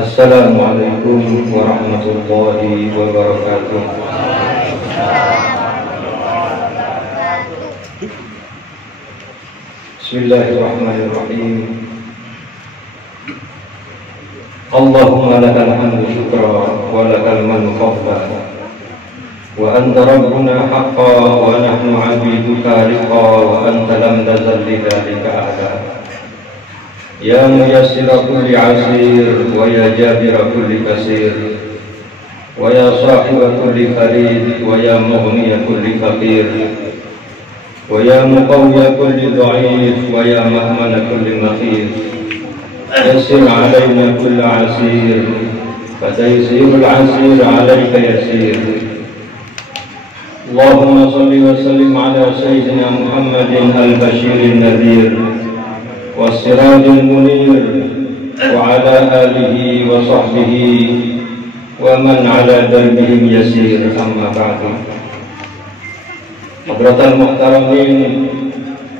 Assalamualaikum warahmatullahi wabarakatuh. Bismillahirrahmanirrahim. Allahumma lakal hamdu syukra wa lakal mannu khaffa wa anta rabbuna haqqan wa nahnu 'abiduka riqan wa anta lam tazal lidzalika ahda. Ya muyassira kulli 'asir wa ya jabira kulli kasir wa ya sahiba kulli farid wa ya mughniya kulli faqir wa ya muqawwiya kulli dha'if wa ya mahmana kulli makhir. Yassir 'alaina kulli 'asir fa taysirul 'asir 'alaika yasir. Allahumma salli wa sallim ala sayyidina Muhammadin al-bashirin nadhir والسراج المنير وعلى آله وصحبه ومن على دربهم يسير أما بعد. Hadratal muhtaramin,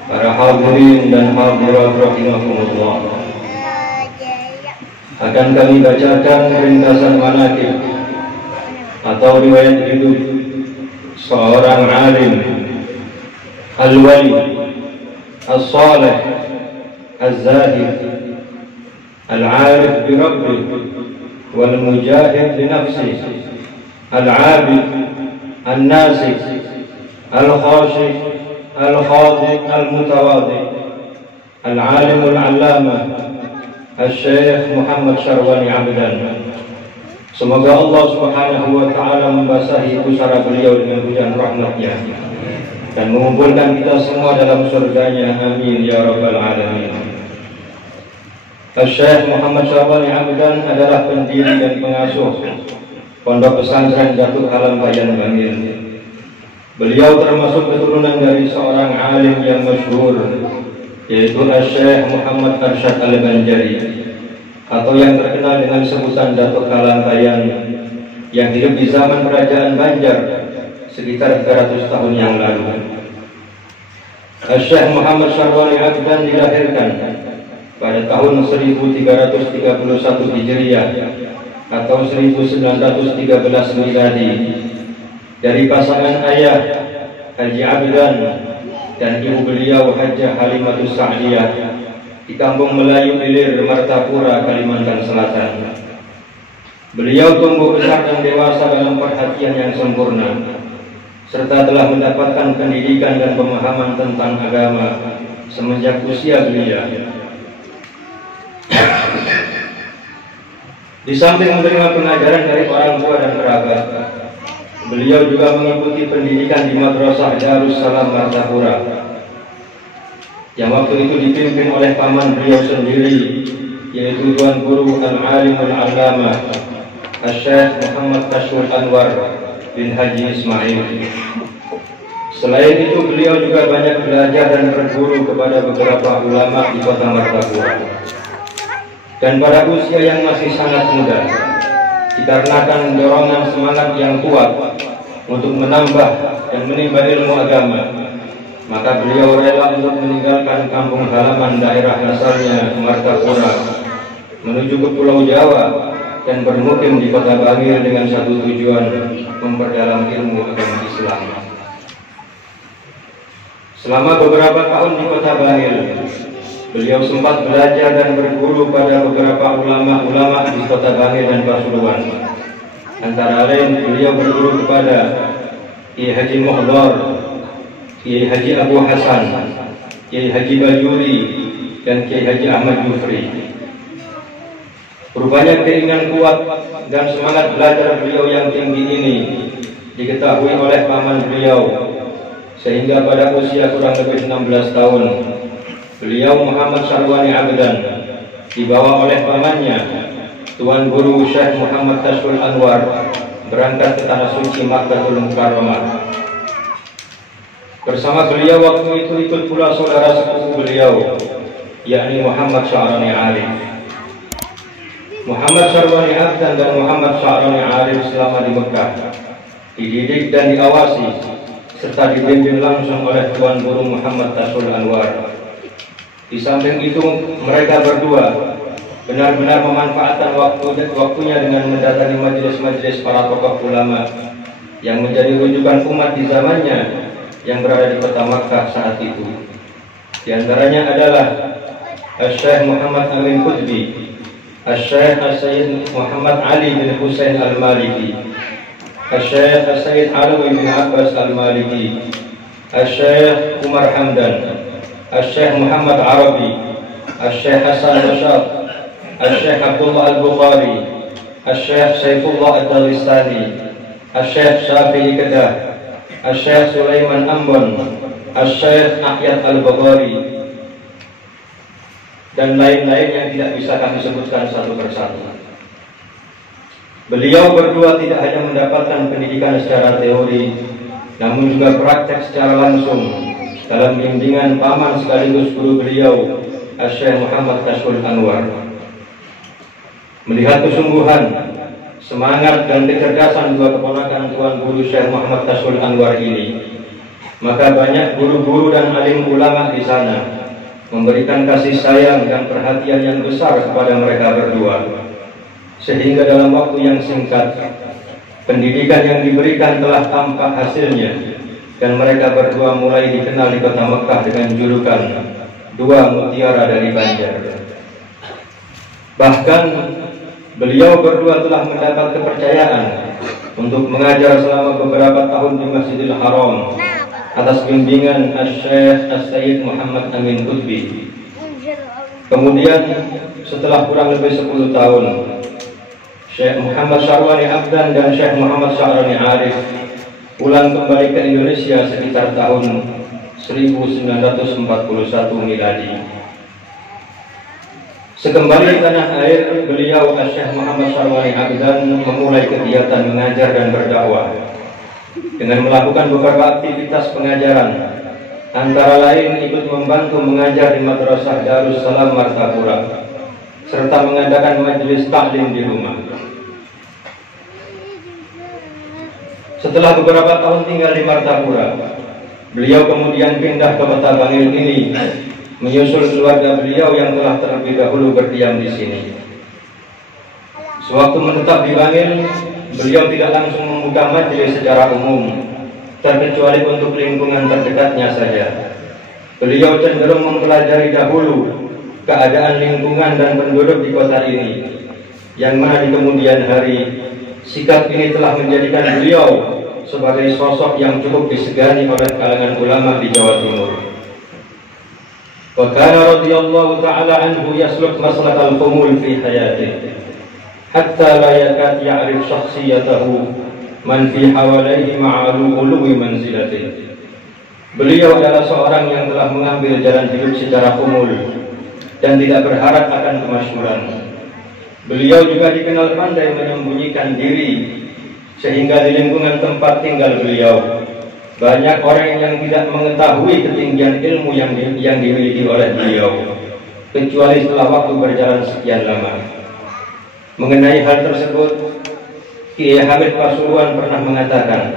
para hadirin dan hadirat rahimakumullah, akan kami bacakan ringkasan manaqib atau riwayat hidup seorang alim, al-wali, as-salih, الزاهد العارف بربه والمجاهد لنفسه العابد الناسك الخاشع الخاضع المتواضع العالم العلامة الشيخ محمد Syarwani Abdan. Semoga Allah Subhanahu wa taala membasahi pusara beliau dengan hujan rahmatnya dan mengumpulkan kita semua dalam surganya, amin ya rabbal alamin. Syekh Muhammad Syarwani Abdan adalah pendiri dan pengasuh Pondok Pesantren Jatuh Halampayan Bangil. Beliau termasuk keturunan dari seorang alim yang masyhur, yaitu Syekh Muhammad Arsyad Al-Banjari, atau yang terkenal dengan sebutan Datuk Halampayan, yang hidup di zaman Kerajaan Banjar sekitar 300 tahun yang lalu. Syekh Muhammad Syarwani Abdan dilahirkan pada tahun 1331 Hijriah atau 1913 Miladi dari pasangan ayah Haji Abdan dan ibu beliau Hajjah Halimatus Sa'diyah di Kampung Melayu Ilir, Martapura, Kalimantan Selatan. Beliau tumbuh besar dan dewasa dalam perhatian yang sempurna, serta telah mendapatkan pendidikan dan pemahaman tentang agama semenjak usia belia. Di samping menerima pengajaran dari orang tua dan kerabat, beliau juga mengikuti pendidikan di Madrasah Darussalam Martapura, yang waktu itu dipimpin oleh paman beliau sendiri, yaitu Tuan Guru Al-Alim Al-Allamah Syekh Muhammad Tashul Anwar bin Haji Ismail. Selain itu, beliau juga banyak belajar dan berguru kepada beberapa ulama di kota Martapura. Dan pada usia yang masih sangat muda, dikarenakan dorongan semangat yang kuat untuk menambah dan menimba ilmu agama, maka beliau rela untuk meninggalkan kampung halaman daerah asalnya Martapura menuju ke Pulau Jawa dan bermukim di kota Bangil dengan satu tujuan, memperdalam ilmu agama Islam. Selama beberapa tahun di kota Bangil, beliau sempat belajar dan berguru pada beberapa ulama-ulama di kota Bangil dan Pasuruan. Antara lain, beliau berguru kepada Kiai Haji Muhdar, Kiai Haji Abu Hasan, Kiai Haji Bajuri, dan Kiai Haji Ahmad Jufri. Rupanya keinginan kuat dan semangat belajar beliau yang tinggi ini diketahui oleh paman beliau, sehingga pada usia kurang lebih 16 tahun, beliau Muhammad Syarwani Abdan dibawa oleh pamannya, Tuan Guru Syekh Muhammad Tashul Anwar, berangkat ke Tanah Suci Makkatul Mukarramah. Bersama beliau waktu itu ikut pula saudara sepupu beliau, yakni Muhammad Syarwani Arif. Muhammad Syarwani Abdan dan Muhammad Syarwani Arif selama di Mekah dididik dan diawasi serta dibimbing langsung oleh Tuan Guru Muhammad Tashul Anwar. Di samping itu, mereka berdua benar-benar memanfaatkan waktunya dengan mendatangi majelis-majelis para tokoh ulama yang menjadi rujukan umat di zamannya yang berada di kota Makkah saat itu. Di antaranya adalah Syekh Muhammad Amin Qutbi, Syekh Sayyid Muhammad Ali bin Husain Al-Maliki, Syekh Sayyid Alawi bin Abbas Al-Maliki, Syekh Umar Hamdan, Syekh Muhammad Arabi, Syekh Hasan Rashad, Syekh Abdullah Al-Bukhari, Syekh Saifullah Ad-Dalistani, Syekh Syafi'i Kedah, Syekh Sulaiman Ambon, Syekh Ahyad Al-Bukhari, dan lain-lain yang tidak bisa kami sebutkan satu persatu. Beliau berdua tidak hanya mendapatkan pendidikan secara teori, namun juga praktek secara langsung dalam bimbingan paman sekaligus guru beliau, Syekh Muhammad Kashful Anwar. Melihat kesungguhan, semangat dan kecerdasan dua keponakan Tuan Guru Syekh Muhammad Kashful Anwar ini, maka banyak guru-guru dan alim ulama di sana memberikan kasih sayang dan perhatian yang besar kepada mereka berdua, sehingga dalam waktu yang singkat pendidikan yang diberikan telah tampak hasilnya, dan mereka berdua mulai dikenal di kota Mekah dengan julukan dua mutiara dari Banjar. Bahkan beliau berdua telah mendapat kepercayaan untuk mengajar selama beberapa tahun di Masjidil Haram atas bimbingan Syekh Sayyid Muhammad Amin Qutbi. Kemudian setelah kurang lebih 10 tahun, Syekh Muhammad Syarwani Abdan dan Syekh Muhammad Syarwani Arif pulang kembali ke Indonesia sekitar tahun 1941 miladi. Sekembali di tanah air, beliau Syekh Muhammad Syarwani Abdan memulai kegiatan mengajar dan berdakwah dengan melakukan beberapa aktivitas pengajaran, antara lain ikut membantu mengajar di Madrasah Darussalam Martapura serta mengadakan majelis taklim di rumah. Setelah beberapa tahun tinggal di Martapura, beliau kemudian pindah ke kota Bangil ini, menyusul keluarga beliau yang telah terlebih dahulu berdiam di sini. Sewaktu menetap di Bangil, beliau tidak langsung membuka majelis secara umum, terkecuali untuk lingkungan terdekatnya saja. Beliau cenderung mempelajari dahulu keadaan lingkungan dan penduduk di kota ini, yang mana di kemudian hari sikap ini telah menjadikan beliau sebagai sosok yang cukup disegani oleh kalangan ulama di Jawa Timur. Wa kana radhiyallahu ta'ala anhu yasluk maslakal qumul fi hayatihi hatta la yakad ya'rif syakhsiyatahu man fi hawalaihi ma'alu uluwi manzilatihi. Beliau adalah seorang yang telah mengambil jalan hidup secara umul dan tidak berharap akan kemasyhuran. Beliau juga dikenal pandai menyembunyikan diri, sehingga di lingkungan tempat tinggal beliau banyak orang yang tidak mengetahui ketinggian ilmu yang dimiliki oleh beliau, kecuali setelah waktu berjalan sekian lama. Mengenai hal tersebut, Kiai Hamid Pasuruan pernah mengatakan,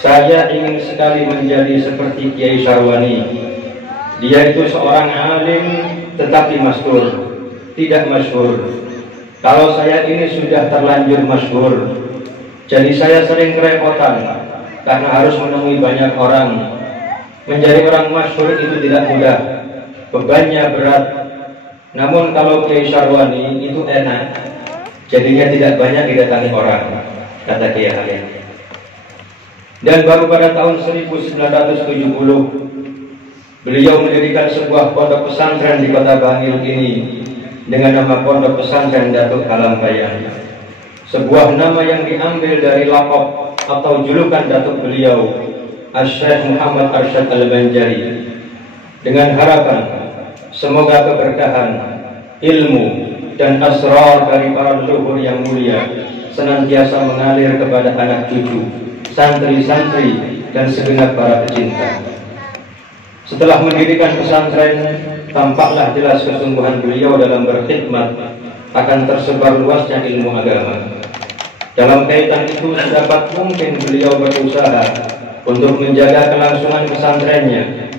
"Saya ingin sekali menjadi seperti Kiai Syarwani. Dia itu seorang alim tetapi masyhur, tidak masyhur. Kalau saya ini sudah terlanjur masyhur, jadi saya sering kerepotan karena harus menemui banyak orang. Menjadi orang masyhur itu tidak mudah, bebannya berat. Namun kalau Kiai Syarwani itu enak, jadinya tidak banyak didatangi orang," kata Kiai Hamid. Dan baru pada tahun 1970 beliau mendirikan sebuah pondok pesantren di kota Bangil ini dengan nama Pondok Pesantren Datuk Alam Bayan, sebuah nama yang diambil dari lakop atau julukan datuk beliau, Syekh Muhammad Arsyad Al-Banjari, dengan harapan semoga keberkahan, ilmu, dan asrar dari para leluhur yang mulia senantiasa mengalir kepada anak cucu, santri-santri, dan segenap para pecinta. Setelah mendirikan pesantren, tampaklah jelas kesungguhan beliau dalam berkhidmat akan tersebar luasnya ilmu agama. Dalam kaitan itu, sedapat mungkin beliau berusaha untuk menjaga kelangsungan pesantrennya.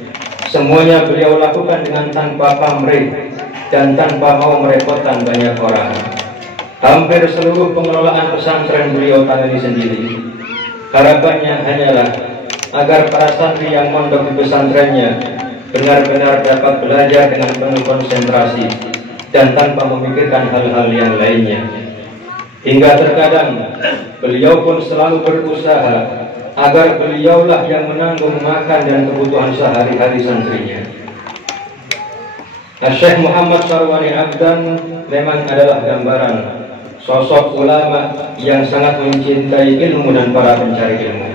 Semuanya beliau lakukan dengan tanpa pamrih, dan tanpa mau merepotkan banyak orang. Hampir seluruh pengelolaan pesantren beliau tangani sendiri. Harapannya hanyalah agar para santri yang mondok di pesantrennya benar-benar dapat belajar dengan penuh konsentrasi dan tanpa memikirkan hal-hal yang lainnya. Hingga terkadang beliau pun selalu berusaha agar beliaulah yang menanggung makan dan kebutuhan sehari-hari santrinya. Syekh Muhammad Syarwani Abdan memang adalah gambaran sosok ulama yang sangat mencintai ilmu dan para pencari ilmu.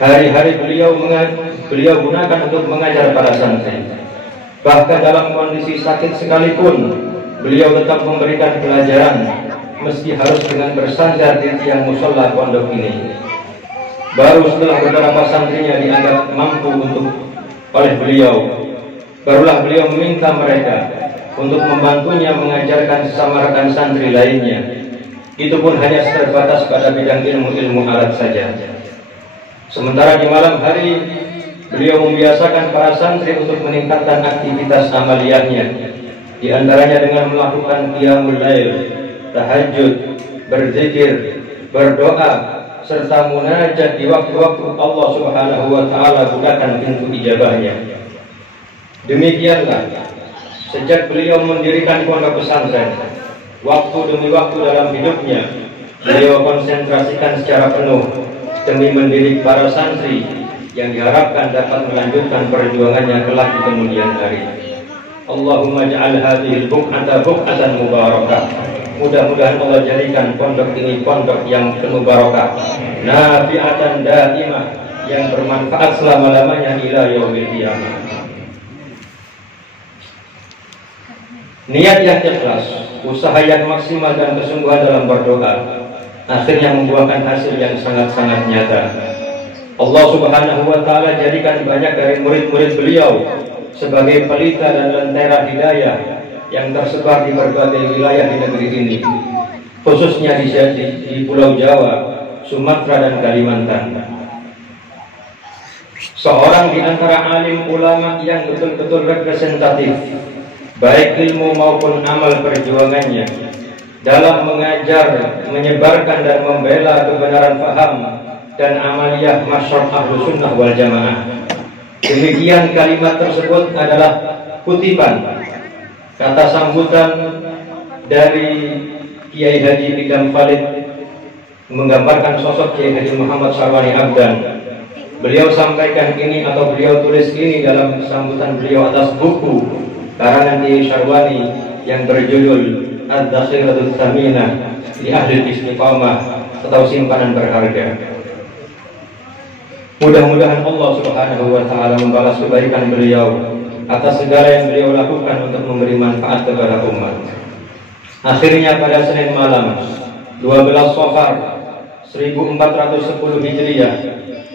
Hari-hari beliau gunakan untuk mengajar para santri. Bahkan dalam kondisi sakit sekalipun, beliau tetap memberikan pelajaran, meski harus dengan bersandar di tiang musola pondok ini. Baru setelah beberapa santrinya dianggap mampu oleh beliau, barulah beliau meminta mereka untuk membantunya mengajarkan sesama rekan santri lainnya. Itu pun hanya terbatas pada bidang ilmu-ilmu alat saja. Sementara di malam hari, beliau membiasakan para santri untuk meningkatkan aktivitas amaliyahnya, di antaranya dengan melakukan qiyamul lail, tahajud, berzikir, berdoa, serta munajat di waktu-waktu Allah Subhanahu wa Ta'ala bukakan pintu ijabahnya. Demikianlah sejak beliau mendirikan pondok pesantren, waktu demi waktu dalam hidupnya beliau konsentrasikan secara penuh demi mendidik para santri yang diharapkan dapat melanjutkan perjuangannya kelak di kemudian hari. Allahumma ja'al hadhil buq'ata buq'atan mubarakah. Mudah-mudahan Allah jadikan pondok ini pondok yang penuh barakah, nafi'atan daimah, yang bermanfaat selama-lamanya ila yaumil qiyamah. Niat yang ikhlas, usaha yang maksimal dan kesungguhan dalam berdoa akhirnya membuahkan hasil yang sangat-sangat nyata. Allah Subhanahu wa Ta'ala jadikan banyak dari murid-murid beliau sebagai pelita dan lentera hidayah yang tersebar di berbagai wilayah di negeri ini, khususnya di Pulau Jawa, Sumatera dan Kalimantan. Seorang di antara alim ulama yang betul-betul representatif, baik ilmu maupun amal perjuangannya dalam mengajar, menyebarkan dan membela kebenaran paham dan amaliyah masyarakat Ahlus Sunnah wal Jamaah. Demikian kalimat tersebut adalah kutipan kata sambutan dari Kiai Haji Bidam Khalid menggambarkan sosok Kiai Haji Muhammad Syarwani Abdan. Beliau sampaikan ini atau beliau tulis ini dalam sambutan beliau atas buku karangan Kiai Syarwani yang berjudul Ad-Dakhiratul Thaminah li Ahli Istiqamah atau simpanan berharga. Mudah-mudahan Allah Subhanahu wa Ta'ala membalas kebaikan beliau atas segala yang beliau lakukan untuk memberi manfaat kepada umat. Akhirnya pada Senin malam 12 Safar 1410 Hijriah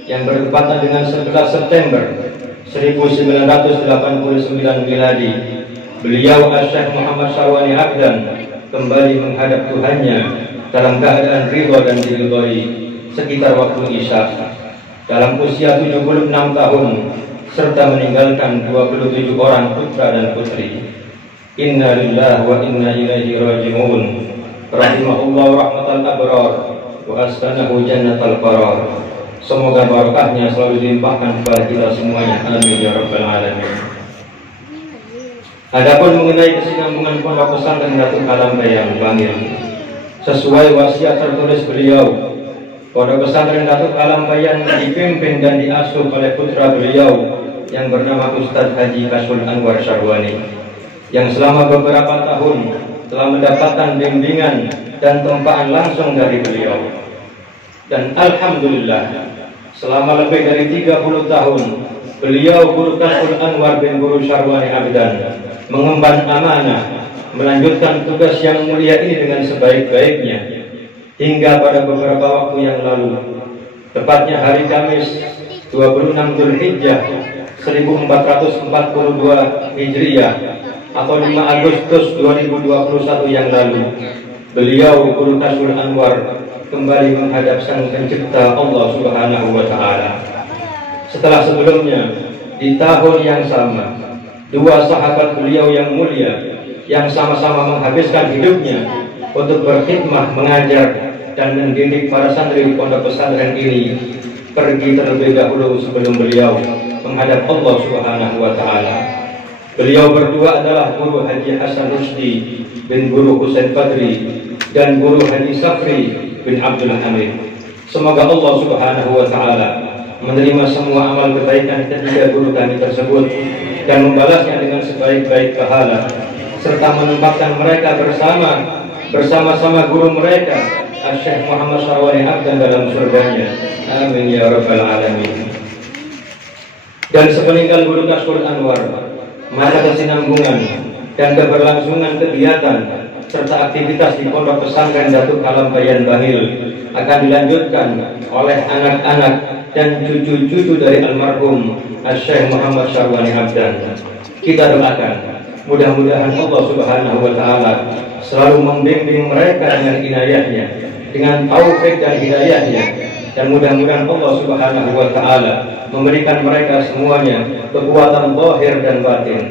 yang bertepatan dengan 11 September 1989 Miladi, beliau Syekh Muhammad Syarwani Abdan kembali menghadap Tuhannya dalam keadaan ridha dan diridhai sekitar waktu Isya dalam usia 76 tahun serta meninggalkan 27 orang putra dan putri. Inna lillahi wa inna ilaihi raji'un. Rahimahullah rahmatal abrar wa askanahu jannatal qarar. Semoga barakahnya selalu dilimpahkan kepada kita semuanya. Amin ya rabbal alamin. Adapun mengenai kesinambungan pondok pesantren Datuk Alambayang Bangil, sesuai wasiat tertulis beliau, pondok pesantren Datuk Alambayang dipimpin dan diasuh oleh putra beliau yang bernama Ustadz Haji Kasul Anwar Syarwani, yang selama beberapa tahun telah mendapatkan bimbingan dan tempaan langsung dari beliau. Dan alhamdulillah selama lebih dari 30 tahun beliau Guru Kasul Anwar bin Guru Syarwani Abdan mengemban amanah melanjutkan tugas yang mulia ini dengan sebaik-baiknya hingga pada beberapa waktu yang lalu, tepatnya hari Kamis 26 Dzulhijjah 1442 Hijriah atau 5 Agustus 2021 yang lalu, beliau Guru Kasul Anwar kembali menghadap Sang Pencipta Allah Subhanahu wa Ta'ala. Setelah sebelumnya di tahun yang sama, dua sahabat beliau yang mulia, yang sama-sama menghabiskan hidupnya untuk berkhidmah, mengajar, dan mendidik para santri di pondok pesantren ini pergi terlebih dahulu sebelum beliau menghadap Allah Subhanahu wa Ta'ala. Beliau berdua adalah Guru Haji Hasan Rusdi bin Guru Husain Fadri dan Guru Haji Safri bin Abdul Hamid. Semoga Allah Subhanahu wa Ta'ala menerima semua amal kebaikan ketiga guru kami tersebut dan membalasnya dengan sebaik-baik pahala, serta menempatkan mereka bersama-sama guru mereka Syekh Muhammad Syarwani Abdan dalam surganya. Amin ya rabbal alamin. Dan sepeninggal Guru Kashful Anwar, maka kesinambungan dan keberlangsungan kegiatan serta aktivitas di pondok pesantren Datuk Kalam Bayan Bahil akan dilanjutkan oleh anak-anak dan cucu-cucu dari almarhum Syekh Muhammad Syarwani Abdan. Kita doakan mudah-mudahan Allah Subhanahu wa Ta'ala selalu membimbing mereka dengan inayahnya, dengan taufik dan hidayahnya, dan mudah-mudahan Allah Subhanahu wa Ta'ala memberikan mereka semuanya kekuatan zahir dan batin,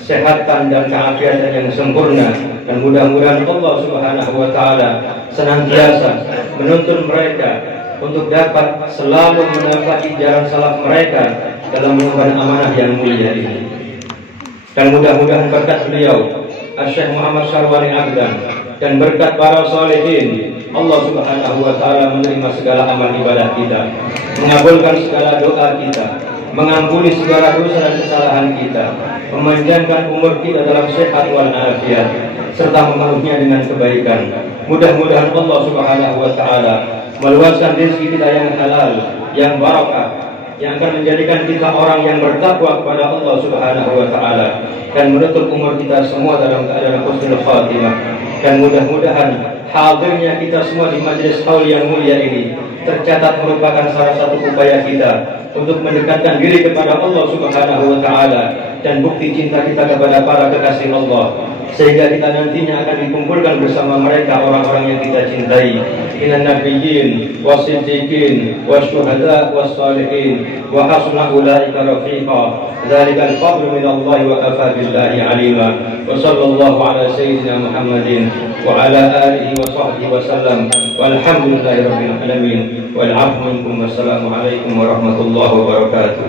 kesehatan dan keafiatan yang sempurna, dan mudah-mudahan Allah Subhanahu wa Ta'ala senantiasa menuntun mereka untuk dapat selalu mendapati jalan salaf mereka dalam mengemban amanah yang mulia ini. Dan mudah-mudahan berkat beliau Syekh Muhammad Syarwani Abdan dan berkat para salihin, Allah Subhanahu wa Ta'ala menerima segala amal ibadah kita, mengabulkan segala doa kita, mengampuni segala dosa dan kesalahan kita, memanjangkan umur kita dalam sehat wal afiat, serta memenuhinya dengan kebaikan. Mudah-mudahan Allah Subhanahu wa Ta'ala meluaskan rezeki kita yang halal, yang barakah, yang akan menjadikan kita orang yang bertakwa kepada Allah Subhanahu wa Ta'ala, dan menutup umur kita semua dalam keadaan husnul khatimah. Dan mudah-mudahan hadirnya kita semua di majelis haul yang mulia ini tercatat merupakan salah satu upaya kita untuk mendekatkan diri kepada Allah Subhanahu wa Ta'ala dan bukti cinta kita kepada para kekasih Allah, sehingga kita nantinya akan dikumpulkan bersama mereka orang-orang yang kita cintai, minan nabiyyin wasiddiqin wasyuhada wassalihin wa hasuna ulaika rafiqa. Dzalikal fadlu minallahi wa kafa billahi alima. Wa sallallahu ala sayyidina Muhammadin wa ala alihi wa sahbihi wa sallam. Walhamdulillahi rabbil alamin. Wal 'afwu minkum. Wassalamu alaikum warahmatullahi wabarakatuh.